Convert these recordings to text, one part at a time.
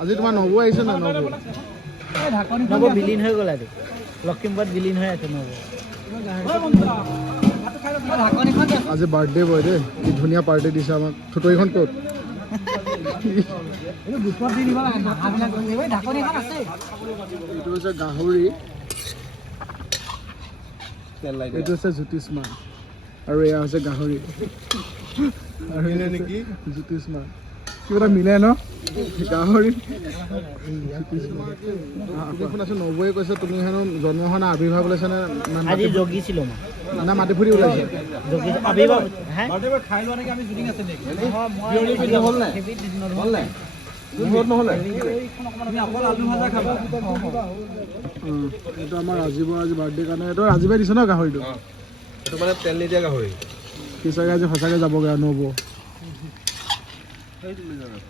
আজি তোমাৰ নবৌ আহিছে না নবৌ বিলীন হৈ গ'ল আজি লখিমপুৰত বিলীন হৈ আছে নবৌ আজি বাৰ্থডে বয় দেই কি ধুনীয়া পাৰ্টি দিছে আমাক থুতৰিখন ক'ত এইটো হৈছে গাহৰি এইটো হৈছে জ্যোতিষ্মান আৰু এয়া হৈছে গাহৰি আৰু নেকি জ্যোতিষ্মান কিবা এটা মিলে ন গাহৰি শুনাচোন নবৌয়ে কৈছে তুমি হেনো জন্মদিনৰ আৱিৰ্ভাৱ ওলাইছে নে আজি জগিছিলোঁ মই না মাটি ফুৰি ওলাইছে আৱিৰ্ভাৱ এইটো আমাৰ ৰাজীৱৰ আজি বাৰ্থডে কাৰণে এইটো ৰাজীৱে দিছে ন গাহৰিটো এইটো মানে তেল নিদিয়া গাহৰি সি চাগে আজি সঁচাকৈ যাবগৈ আৰু নবৌ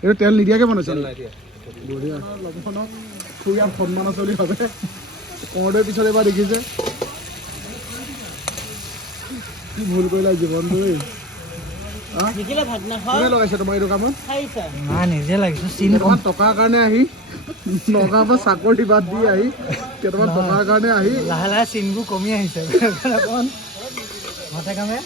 এইটো তেল নিদিয়াকৈ বনাইছে বঢ়িয়া লম্বনক খুব ইয়াত সন্মান আছে বুলি ভাবে কওঁতে পিছত এবাৰ দেখিছে কি ভুল কৰিলা জীৱনটো কোনে লগাইছে তোমাৰ এইটো কামত নিজে লাগিছে কেইটামান টকাৰ কাৰণে আহি নগাঁৱৰ পৰা চাকৰি বাদ দি আহি কেইটামান টকাৰ কাৰণে আহি লাহে লাহে চিনবোৰ কমি আহিছে মাথা কামে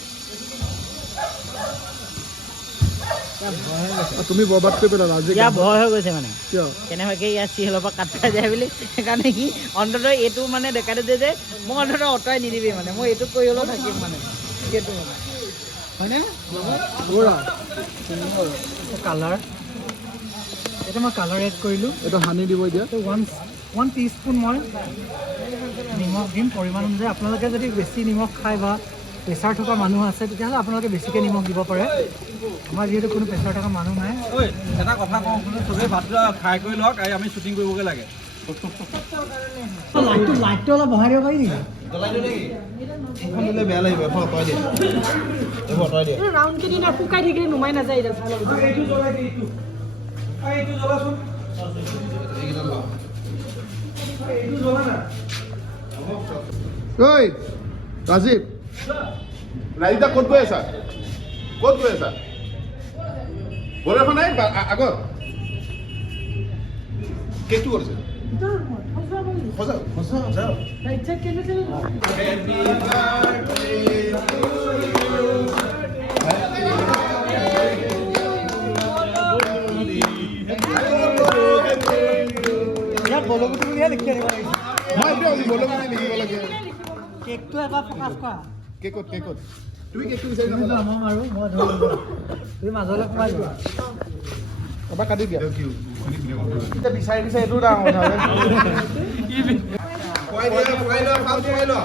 তুমি বৰবাদ কৰি পেলালা আজি ইয়াৰ ভয় হৈ গৈছে মানে কিয় কেনেবাকৈ ইয়াৰ চিৰিয়েলৰ পৰা কাট খাই যায় বুলি সেইকাৰণে সি অন্ততঃ এইটো মানে দেখাই দিছে যে মই অন্ততঃ আঁতৰাই নিদিবি মানে মই এইটো কৰি হ'লেও থাকিম মানে সেইটো মানে হয়নে কালাৰ এইটো মই কালাৰ এড কৰিলোঁ এইটো সানি দিব এতিয়া ওৱান টিস্পুন মই নিমখ দিম পৰিমাণ অনুযায়ী আপোনালোকে যদি বেছি নিমখ খায় বা প্ৰেছাৰ থকা মানুহ আছে তেতিয়াহ'লে আপোনালোকে বেছিকৈ নিমখ দিব পাৰে আমাৰ যিহেতু কোনো প্ৰেছাৰ থকা মানুহ নাই এটা কথা কওঁ চবেই ভাত খাই কৰি লওক আৰু আমি শ্বুটিং কৰিবগৈ লাগে লাইটটো অলপ বঢ়াই দিব পাৰি নেকি জ্বলাই দিওঁ নেকি এইখন দিলে বেয়া লাগিব এখন আঁতৰাই দিয়ে এইবোৰ আঁতৰাই দিয়ে ৰাউণ্ড কেইদিন শুকাই থাকিলে নুমাই নাযায় এইটো জ্বলাই দিয়ে এইটো জ্বলাচোন এইকেইটা লোৱা এইটো জ্বলা না ঐ ৰাজীৱ ৰাজিতা ক'ত গৈ আছা ক'ত গৈ আছা বলেৰখন নাই আগত কেকটো কৰিছে সঁচা সঁচা কেকটো এবাৰ ফ'কাছ কৰা কেকত কেকত তুমি কেকটো বিচাৰি তুমি যোৱা, মই মাৰোঁ, মই ধৰোঁ। তুমি মাজলৈ সোমাই যোৱা এবাৰ কাটি দিয়া এতিয়া বিচাৰি বিচাৰি এইটো ডাঙৰ কথা খুৱাই লোৱা ভাল খুৱাই লোৱা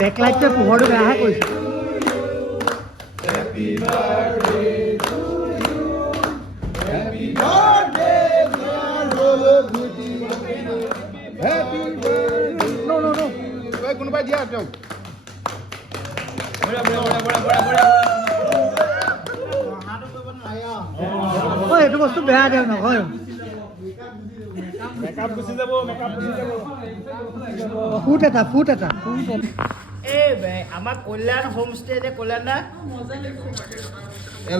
বেকলাইটটোৱে পোহৰটো বেয়াহে কৰিছে কোনোবাই দিয়া তেওঁক এইটো বস্তু বেয়া দিয়ক নকয় ফুট এটা এই আমাৰ কল্যাণ হোমষ্টে যে কল্যাণ দা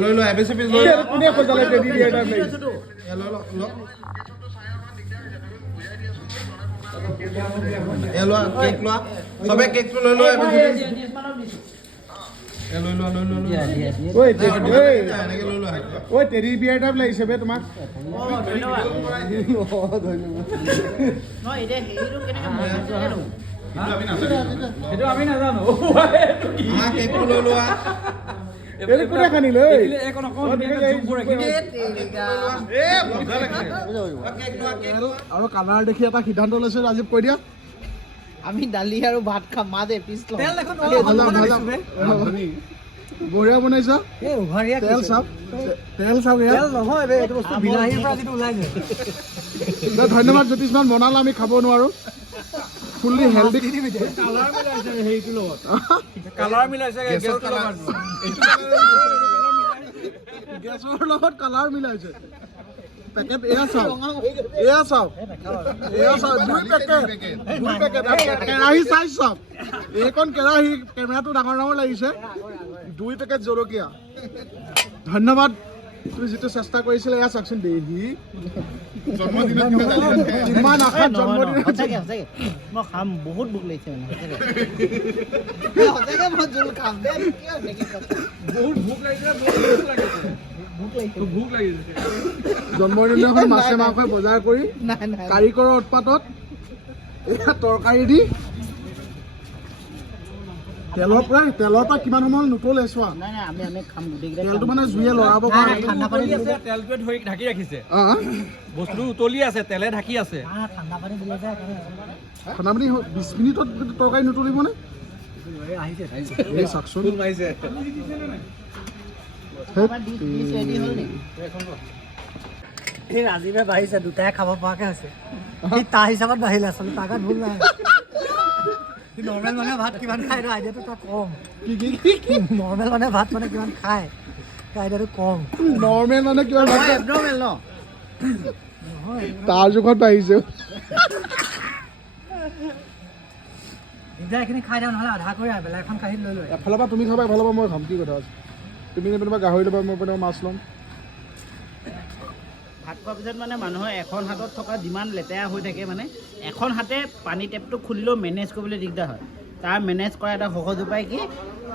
লৈ লোৱা এবিচি পিচ লৈ কোনে কৈছিলে টেডি বিয়াৰ টাইম লৈ লোৱা কেক লোৱা চবে কেকটো লৈ লোৱা এবিচি পিচ লৈ লোৱা এনেকে লৈ লোৱা ঐ টেডি বিয়াৰ টাইম লাগিছে বে তোমাক সেইটো আমি নাজানো কেকটো লৈ লোৱা এইটো কোনে খানিলে আৰু কালাৰ দেখি এটা সিদ্ধান্ত লৈছে ৰাজীৱ কৈ দিয়া আমি দালি আৰু ভাত খাম মা দে পিছ বঢ়িয়া বনাইছ তেল চাওক ধন্যবাদ জ্যোতিষমান বনালে আমি খাব নোৱাৰো ফুল্লি হেল্ডি কালাৰ মিলাইছে গেছৰ লগত কালাৰ মিলাইছে পেকেট এয়া চাওক দুই পেকেট কেৰাহী চাইজ চাওক এইখন কেৰাহী কেমেৰাটো ডাঙৰ লাগিছে 2 পেকেট জলকীয়া ধন্যবাদ তুমি যিটো চেষ্টা কৰিছিলে এয়া চাওকচোন দেহি জন্মদিনত কিবা গালি দিয়ে। ইমান আশাত জন্মদিন সঁচাকে সঁচাকে মই খাম বহুত ভোক লাগিছে মানে সঁচাকে সঁচাকে মই জোল খাম দে কিয় এনেকে ভোক লাগিছে জন্মদিনাখন মাছে মাংসই বজাৰ কৰি নাই নাই কাৰিকৰৰ উৎপাতত এয়া তৰকাৰী দি তেলৰ পৰা কিমান সময় নুতলে চোৱা নাই নাই আমি খাম গোটেইকেইটা তেলটো মানে জুইয়ে লৰাব পৰা নাই। ঠাণ্ডা পানী দিলে যে তেলটোৱে ধৰি ঢাকি ৰাখিছে অঁ বস্তুটো উতলি আছে তেলে ঢাকি আছে ঠাণ্ডা পানী দিলে যে খানা পানী 20 মিনিটত তৰকাৰী নুতলিবনে আহিছে এই চাওকচোন মাৰিছে ডিছ ৰেডি হ'ল নেকি এই ৰাজীৱে বাঢ়িছে দুটাই খাব পৰাকৈ হৈছে সি তাৰ হিচাপত বাঢ়িলে আচলতে তাৰ গাত ভুল নাই সি নৰ্মেল মানুহে ভাত কিমান খায় এইটো আইডিয়াটো তাৰ কম নৰ্মেল মানুহে ভাত মানে কিমান খায় তাৰ আইডিয়াটো কম নৰ্মেল মানে কিবা এবনৰ্মেল ন তাৰ জোখত বাঢ়িছে এতিয়া এইখিনি খাই দিওঁ নহ'লে আধা কৰি বেলেগ এখন কাঁহীত লৈ লৈ এফালৰ পৰা তুমি খাবা এফালৰ পৰা মই খাম কি কথা আছে তুমি যেনিবা গাহৰি ল'বা মই মানে মাছ ল'ম ভাত খোৱাৰ পিছত মানে মানুহৰ এখন হাতত থকা যিমান লেতেৰা হৈ থাকে মানে এখন হাতে পানী টেপটো খুলিলেও মেনেজ কৰিবলৈ দিগদাৰ হয় তাৰ মেনেজ কৰা এটা সহজ উপায় কি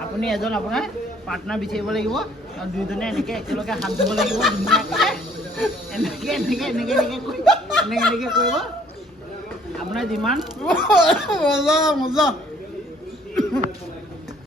আপুনি এজন আপোনাৰ পাৰ্টনাৰ বিচাৰিব লাগিব আৰু দুয়োজনে এনেকৈ একেলগে হাত ধুব লাগিব ধুনীয়াকৈ এনেকৈ কৰিব আপোনাৰ যিমান মজা মজা